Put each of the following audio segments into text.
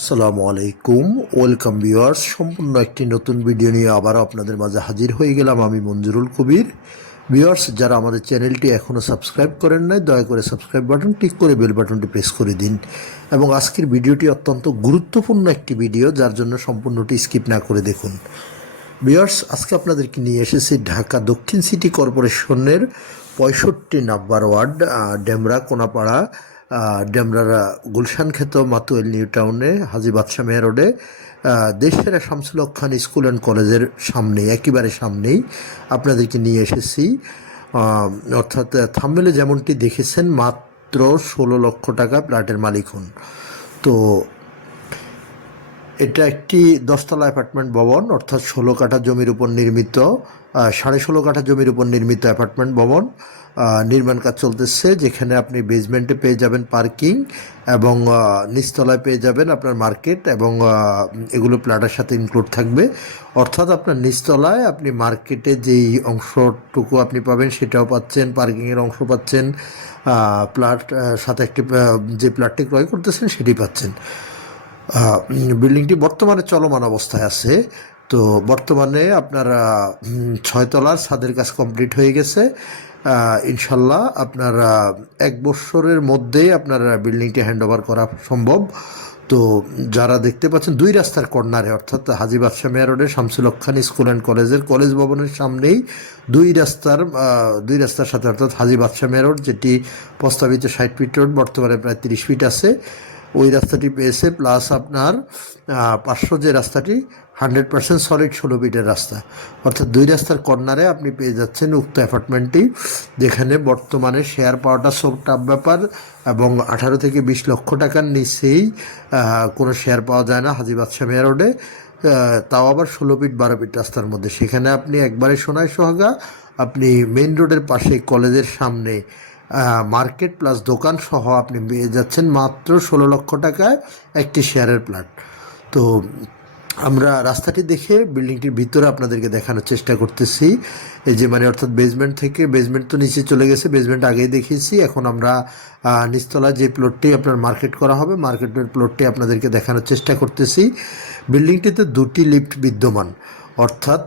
আসসালামু আলাইকুম। Welcome viewers, সম্পূর্ণ একটি নতুন ভিডিও নিয়ে আবারও আপনাদের মাঝে হাজির হয়ে গেলাম আমি মঞ্জুরুল কবির। ভিউয়ার্স, যারা আমাদের চ্যানেলটি এখনও সাবস্ক্রাইব করেন নাই, দয়া করে সাবস্ক্রাইব বাটন ক্লিক করে বেল বাটনটি প্রেস করে দিন। এবং আজকের ভিডিওটি অত্যন্ত গুরুত্বপূর্ণ একটি ভিডিও, যার জন্য সম্পূর্ণটি স্কিপ না করে দেখুন। ভিউয়ার্স, আজকে আপনাদেরকে নিয়ে এসেছি ঢাকা দক্ষিণ সিটি কর্পোরেশনের 65 নাম্বার ওয়ার্ড, ডেমরা কোনাপাড়া, ডেমরার গুলশান খ্যাত মাতুয়েল নিউ টাউনে হাজী বাদশাহ মেয়ার রোডে দেশের শামসুল হক খান স্কুল অ্যান্ড কলেজের সামনেই, একেবারে সামনেই আপনাদেরকে নিয়ে এসেছি। অর্থাৎ থাম্বনেলে যেমনটি দেখেছেন, মাত্র 16 লক্ষ টাকা প্লটের মালিক হন। তো এটা একটি 10তলা অ্যাপার্টমেন্ট ভবন, অর্থাৎ 16 কাঠা জমির উপর নির্মিত, 16.5 কাঠা জমির উপর নির্মিত অ্যাপার্টমেন্ট ভবন। নির্মাণ কাজ চলতেছে, যেখানে আপনি বেসমেন্টে পেয়ে যাবেন পার্কিং এবং নিচতলায় পেয়ে যাবেন আপনার মার্কেট, এবং এগুলো প্ল্যাটের সাথে ইনক্লুড থাকবে। অর্থাৎ আপনার নিচতলায় আপনি মার্কেটে যেই অংশটুকু আপনি পাবেন সেটাও পাচ্ছেন, পার্কিংয়ের অংশ পাচ্ছেন, প্লট সাথে একটি যে প্লটটি ক্রয় করতেছেন সেটি পাচ্ছেন। বিল্ডিংটি বর্তমানে চলমান অবস্থায় আছে। তো বর্তমানে আপনার 6 তলার ছাদের কাজ কমপ্লিট হয়ে গেছে। ইনশাল্লাহ আপনার 1 বছরের মধ্যেই আপনার বিল্ডিংটি হ্যান্ড ওভার করা সম্ভব। তো যারা দেখতে পাচ্ছেন 2 রাস্তার কর্নারে, অর্থাৎ হাজী বাদশাহ মেয়ার রোডের শামসুল হক খান স্কুল অ্যান্ড কলেজের কলেজ ভবনের সামনেই 2 রাস্তার সাথে, অর্থাৎ হাজী বাদশাহ মেয়ার রোড যেটি প্রস্তাবিত 60 ফিট রোড, বর্তমানে প্রায় 30 ফিট আছে, ওই রাস্তাটি পেয়েছে, প্লাস আপনার 500 যে রাস্তাটি 100% সলিড 16 ফিটের রাস্তা, অর্থাৎ 2 রাস্তার কর্নারে আপনি পেয়ে যাচ্ছেন উক্ত অ্যাপার্টমেন্টটি, যেখানে বর্তমানে শেয়ার পাওয়াটা সব টাফ ব্যাপার, এবং 18 থেকে 20 লক্ষ টাকার নিচেই কোনো শেয়ার পাওয়া যায় না হাজী বাদশাহ মেয়ার রোডে, তাও আবার 16 ফিট 12 ফিট রাস্তার মধ্যে। সেখানে আপনি একবারে সোনায় সোহাগা, আপনি মেইন রোডের পাশে কলেজের সামনে মার্কেট প্লাস দোকান সহ আপনি পেয়ে যাচ্ছেন মাত্র 16 লক্ষ টাকায় একটি শেয়ারের প্লট। তো আমরা রাস্তাটি দেখে বিল্ডিংটির ভিতরে আপনাদেরকে দেখানোর চেষ্টা করতেছি। এই যে অর্থাৎ বেসমেন্ট থেকে, বেসমেন্ট তো নিচে চলে গেছে, বেসমেন্ট আগেই দেখিয়েছি, এখন আমরা নিচতলা যে প্লটটি আপনার মার্কেট করা হবে, মার্কেটের প্লটটি আপনাদেরকে দেখানোর চেষ্টা করতেছি। বিল্ডিংটিতে 2টি লিফট বিদ্যমান, অর্থাৎ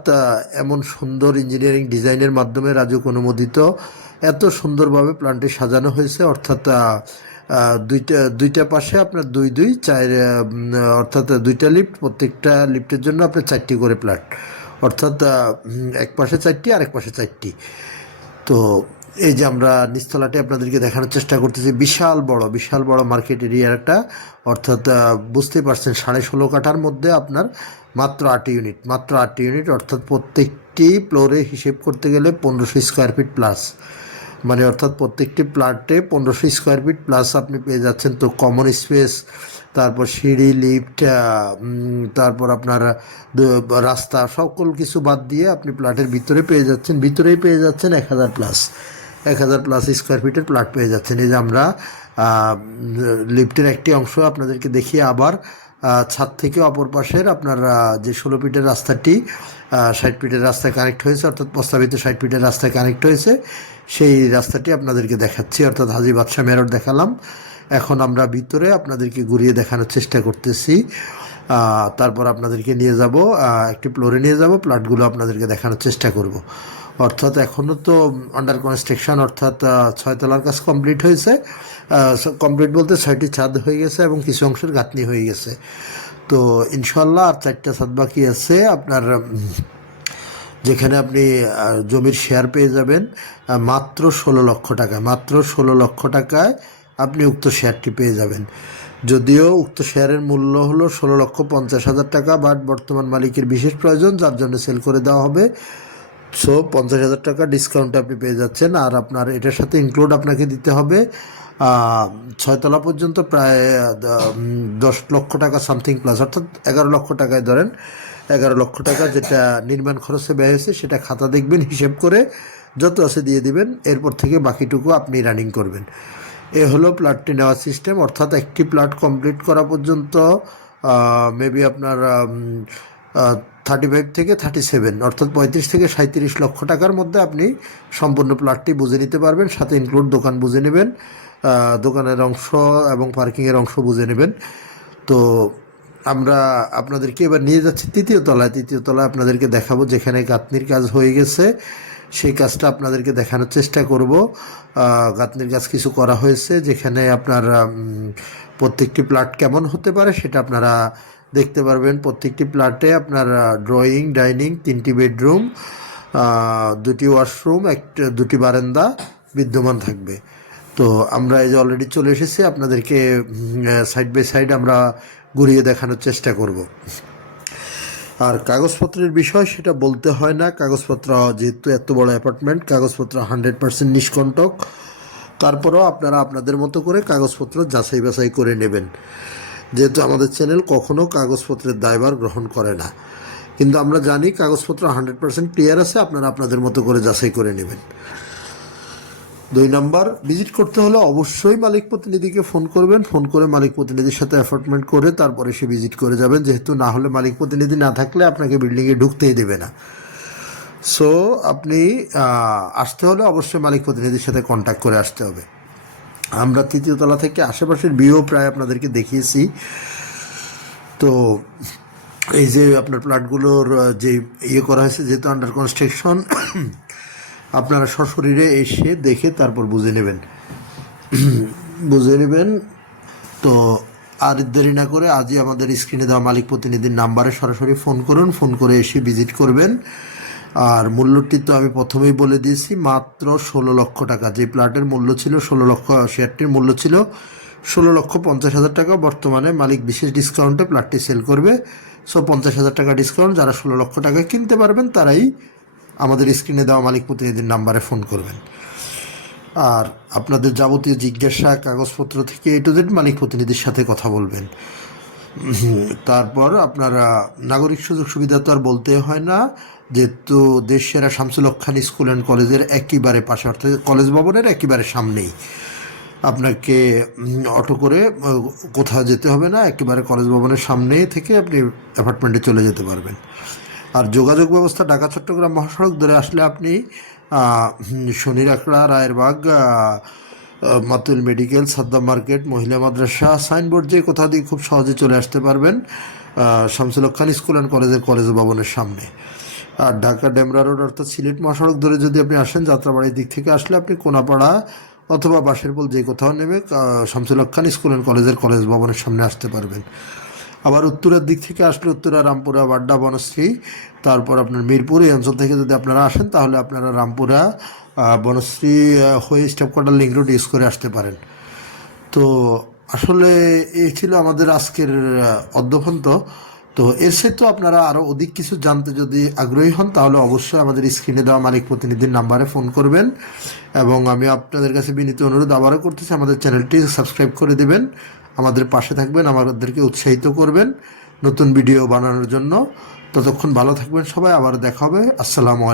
এমন সুন্দর ইঞ্জিনিয়ারিং ডিজাইনের মাধ্যমে রাজুক অনুমোদিত, এত সুন্দরভাবে প্ল্যানটি সাজানো হয়েছে। অর্থাৎ দুইটা পাশে আপনার 2-2 4, অর্থাৎ 2টা লিফট, প্রত্যেকটা লিফটের জন্য আপনার 4টি করে প্ল্যাট, অর্থাৎ এক পাশে 4টি আর এক পাশে 4টি। তো এই যে আমরা নিচতলাটি আপনাদেরকে দেখানোর চেষ্টা করতেছি, বিশাল বড় মার্কেট এরিয়াটা, অর্থাৎ বুঝতেই পারছেন 16.5 কাঠার মধ্যে আপনার মাত্র 8 ইউনিট, অর্থাৎ প্রত্যেকটি ফ্লোরে হিসেব করতে গেলে 1500 স্কোয়ার ফিট প্লাস, অর্থাৎ প্রত্যেকটি প্লটে 1500 স্কোয়ার ফিট প্লাস আপনি পেয়ে যাচ্ছেন। তো কমন স্পেস, তারপর সিঁড়ি, লিফট, তারপর আপনার রাস্তা, সকল কিছু বাদ দিয়ে আপনি প্লটের ভিতরেই পেয়ে যাচ্ছেন 1000 প্লাস স্কোয়ার ফিটের প্লট পেয়ে যাচ্ছেন। এই যে আমরা লিফটের একটি অংশ আপনাদেরকে দেখিয়ে আবার ছাদ থেকে অপর পাশের আপনার যে 16 ফিটের রাস্তাটি 60 ফিটের রাস্তায় কানেক্ট হয়েছে, অর্থাৎ প্রস্তাবিত 60 ফিটের রাস্তায় কানেক্ট হয়েছে, সেই রাস্তাটি আপনাদেরকে দেখাচ্ছি। অর্থাৎ হাজী বাদশাহ মেয়ার রোড দেখালাম, এখন আমরা ভিতরে আপনাদেরকে ঘুরিয়ে দেখানোর চেষ্টা করতেছি। তারপর আপনাদেরকে নিয়ে যাব একটি ফ্লোরে নিয়ে যাব, প্লটগুলো আপনাদেরকে দেখানোর চেষ্টা করব। অর্থাৎ এখনও তো আন্ডার কনস্ট্রাকশন, অর্থাৎ 6 তলার কাজ কমপ্লিট হয়েছে, কমপ্লিট বলতে 6টি ছাদ হয়ে গেছে এবং কিছু অংশের গাঁথনি হয়ে গেছে। তো ইনশাল্লাহ আর 4টা ছাদ বাকি আছে আপনার, যেখানে আপনি জমির শেয়ার পেয়ে যাবেন মাত্র 16 লক্ষ টাকায় আপনি উক্ত শেয়ারটি পেয়ে যাবেন। যদিও উক্ত শেয়ারের মূল্য হলো 16,50,000 টাকা, বাট বর্তমান মালিকের বিশেষ প্রয়োজন, যার জন্য সেল করে দেওয়া হবে। সো 50,000 টাকা ডিসকাউন্টে আপনি পেয়ে যাচ্ছেন। আর আপনার এটার সাথে ইনক্লুড আপনাকে দিতে হবে 6 তলা পর্যন্ত প্রায় 10 লক্ষ টাকা সামথিং প্লাস, অর্থাৎ 11 লক্ষ টাকায় ধরেন, 11 লক্ষ টাকা যেটা নির্মাণ খরচে ব্যয় হয়েছে সেটা খাতা দেখবেন, হিসেব করে যত আছে দিয়ে দিবেন, এরপর থেকে বাকিটুকু আপনি রানিং করবেন। এ হলো প্লটটি নেওয়ার সিস্টেম। অর্থাৎ একটি প্লট কমপ্লিট করা পর্যন্ত মেবি আপনার 35 থেকে 37, অর্থাৎ 35 থেকে 37 লক্ষ টাকার মধ্যে আপনি সম্পূর্ণ প্লটটি বুঝে নিতে পারবেন, সাথে ইনক্লুড দোকান বুঝে নেবেন, দোকানের অংশ এবং পার্কিংয়ের অংশ বুঝে নেবেন। তো আমরা আপনাদেরকে এবার নিয়ে যাচ্ছি তৃতীয় তলায় আপনাদেরকে দেখাবো যেখানে গাঁথনির কাজ হয়ে গেছে। সেই কাজটা আপনাদেরকে দেখানোর চেষ্টা করব। গাঁথনির কাজ কিছু করা হয়েছে, যেখানে আপনার প্রত্যেকটি প্লাট কেমন হতে পারে সেটা আপনারা দেখতে পারবেন। প্রত্যেকটি প্লাটে আপনার ড্রয়িং, ডাইনিং, 3টি বেডরুম, 2টি ওয়াশরুম, দুটি বারান্দা বিদ্যমান থাকবে। তো আমরা এই যে অলরেডি চলে এসেছি, আপনাদেরকে সাইড বাই সাইড আমরা ঘুরিয়ে দেখানোর চেষ্টা করব। আর কাগজপত্রের বিষয় সেটা বলতে হয় না, কাগজপত্র যেহেতু এত বড় অ্যাপার্টমেন্ট, কাগজপত্র 100% নিষ্কণ্টক। তারপরেও আপনারা আপনাদের মতো করে কাগজপত্র যাচাই বাছাই করে নেবেন, যেহেতু আমাদের চ্যানেল কখনো কাগজপত্রের দায়ভার গ্রহণ করে না। কিন্তু আমরা জানি কাগজপত্র 100% ক্লিয়ার আছে, আপনারা আপনাদের মতো করে যাচাই করে নেবেন। 2 নম্বর, ভিজিট করতে হলে অবশ্যই মালিক প্রতিনিধিকে ফোন করবেন। ফোন করে মালিক প্রতিনিধির সাথে অ্যাপয়েন্টমেন্ট করে তারপরে সে ভিজিট করে যাবেন, যেহেতু না হলে মালিক প্রতিনিধি না থাকলে আপনাকে বিল্ডিংয়ে ঢুকতেই দেবে না। সো আপনি আসতে হলে অবশ্যই মালিক প্রতিনিধির সাথে কন্ট্যাক্ট করে আসতে হবে। আমরা তৃতীয় তলা থেকে আশেপাশের ভিউ প্রায় আপনাদেরকে দেখিয়েছি। তো এই যে আপনার প্লাটগুলোর যে করা হয়েছে, যেহেতু আন্ডার কনস্ট্রাকশন, আপনারা সশরীরে এসে দেখে তারপর বুঝে নেবেন। তো আর দেরি না করে আজই আমাদের স্ক্রিনে দেওয়া মালিক প্রতিনিধির নাম্বারে সরাসরি ফোন করুন, ফোন করে এসে ভিজিট করবেন। আর মূল্যটি তো আমি প্রথমেই বলে দিয়েছি, মাত্র 16 লক্ষ টাকা। যে প্লাটের মূল্য ছিল 16 লক্ষ, শেয়ারটির মূল্য ছিল 16,50,000 টাকা। বর্তমানে মালিক বিশেষ ডিসকাউন্টে প্লাটটি সেল করবে। সো 50,000 টাকা ডিসকাউন্ট, যারা 16 লক্ষ টাকা কিনতে পারবেন তারাই আমাদের স্ক্রিনে দেওয়া মালিক প্রতিনিধির নাম্বারে ফোন করবেন। আর আপনাদের যাবতীয় জিজ্ঞাসা, কাগজপত্র থেকে A to Z মালিক প্রতিনিধির সাথে কথা বলবেন। তারপর আপনারা নাগরিক সুযোগ সুবিধা তো আর বলতে হয় না, যেহেতু দেশ সেরা শামসুল হক খান স্কুল অ্যান্ড কলেজের একেবারে পাশে, অর্থাৎ কলেজ ভবনের একেবারে সামনেই। আপনাকে অটো করে কোথাও যেতে হবে না, একেবারে কলেজ ভবনের সামনে থেকে আপনি অ্যাপার্টমেন্টে চলে যেতে পারবেন। আর যোগাযোগ ব্যবস্থা, ঢাকা চট্টগ্রাম মহাসড়ক ধরে আসলে আপনি শনিরাকড়া, রায়েরবাগ, মাতুল মেডিকেল, সাদ্দাম মার্কেট, মহিলা মাদ্রাসা, সাইনবোর্ড, যে কোথাও দিয়ে খুব সহজে চলে আসতে পারবেন শামসুল হক খান স্কুল অ্যান্ড কলেজ ভবনের সামনে। আর ঢাকা ডেমরা রোড অর্থাৎ সিলেট মহাসড়ক ধরে যদি আপনি আসেন, যাত্রাবাড়ির দিক থেকে আসলে আপনি কোনাপাড়া অথবা বাঁশেরপোল যে কোথাও নেমে শামসুল হক খান স্কুল অ্যান্ড কলেজ ভবনের সামনে আসতে পারবেন। আবার উত্তরের দিক থেকে আসলে উত্তরা, রামপুরা, বাড্ডা, বনশ্রী, তারপর আপনার মিরপুর, এই অঞ্চল থেকে যদি আপনারা আসেন তাহলে আপনারা রামপুরা, বনশ্রী হয়ে staff quarter link road use করে আসতে পারেন। তো আসলে এই ছিল আমাদের আজকের অদ্যপন্ত। তো এর সাথে আপনারা আরও অধিক কিছু জানতে যদি আগ্রহী হন তাহলে অবশ্যই আমাদের স্ক্রিনে দেওয়া মালিক প্রতিনিধির নাম্বারে ফোন করবেন। এবং আমি আপনাদের কাছে বিনীত অনুরোধ আবারও করতেছি, আমাদের চ্যানেলটি সাবস্ক্রাইব করে দেবেন, আমাদের পাশে থাকবেন, আমাদেরকে উৎসাহিত করবেন নতুন ভিডিও বানানোর জন্য। ততক্ষণ ভালো থাকবেন সবাই, আবার দেখা হবে। আসসালামু আলাইকুম।